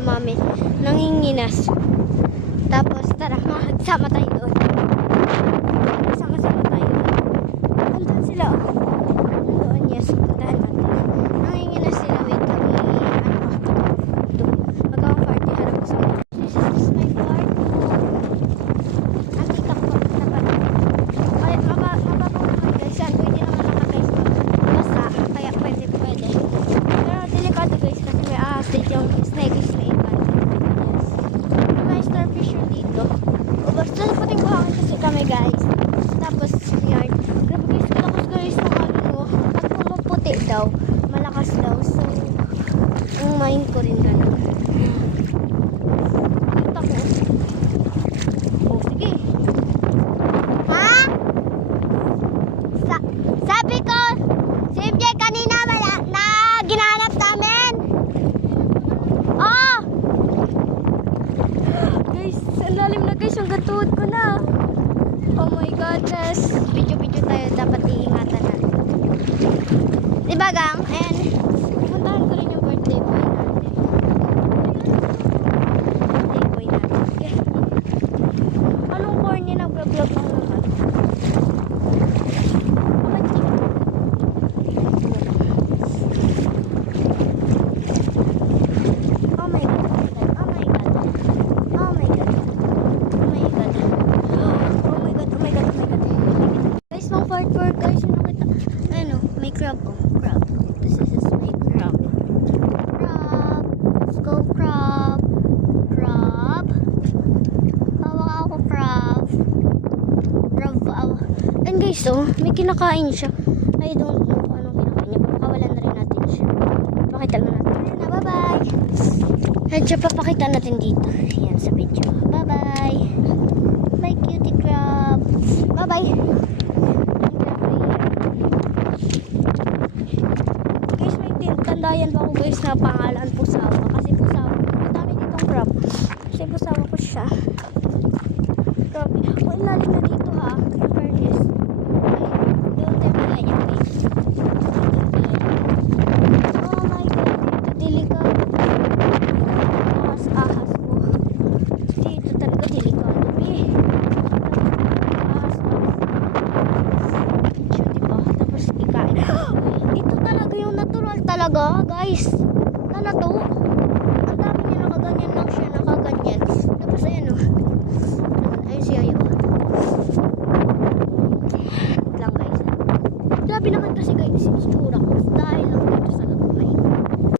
mami nanginginas. Tapos tara, magsama tayo doon. Sama-sama tayo doon. Andun sila. Doon, yes. Puntahan natin. Nanginginas sila. Wait lang. Magawang party. Harap ko sa mga. This is my party. Nakita ko. Ay, mababaw naman guys. Yan, pwede naman guys. Basta, kaya pwede. Pero delikado guys kasi may acid yung snake. Yes. May starfish yun dito. O basta puting buhangin kasi kami guys. Tapos yan. Grabe guys, kalakas guys ng ano. At pumuputi daw. Malakas daw. So, ang mind ko rin gano'n. Kita ko. Oh, sige. Ha? Sabi ko, si MJ kanina na ginanap namin. Oh! Guys, ang lalim na guys, yung gatuod ko na. Oh my goodness. Video tayo, dapat iingatan natin. Diba gang? And, puntahan ko rin yung birthday boy natin. Birthday boy natin. Okay. Anong corny na vlog lang naman? Oh my god. Guys, mga part guys, yung nakita. Ano, may crab. Oh, crab. This is my crab. Crab. Let's go, crab. Crab. Hawak ako, crab. Crab. And guys, oh, may kinakain siya. I don't know kung anong kinakain niya. Papakawalan na rin natin siya. Pakita na natin. Ayan na, bye-bye. And siya, papakita natin dito. Ayan, sa video. Bye-bye. Bye, cutie crab. Bye-bye. Guys, may tindayan pa ako guys na pangalan Pusawa. Kasi Pusawa, madami ditong crab. Kasi Pusawa ko siya. Grabe. Oh, ilalim na dito ha. Fairness. Doon tayo kagaya guys. Oh my god. Dito delikado. Ahas ko. Dito talaga delikado. Tapos ikain. Ito talaga yung natural talaga guys. Na to.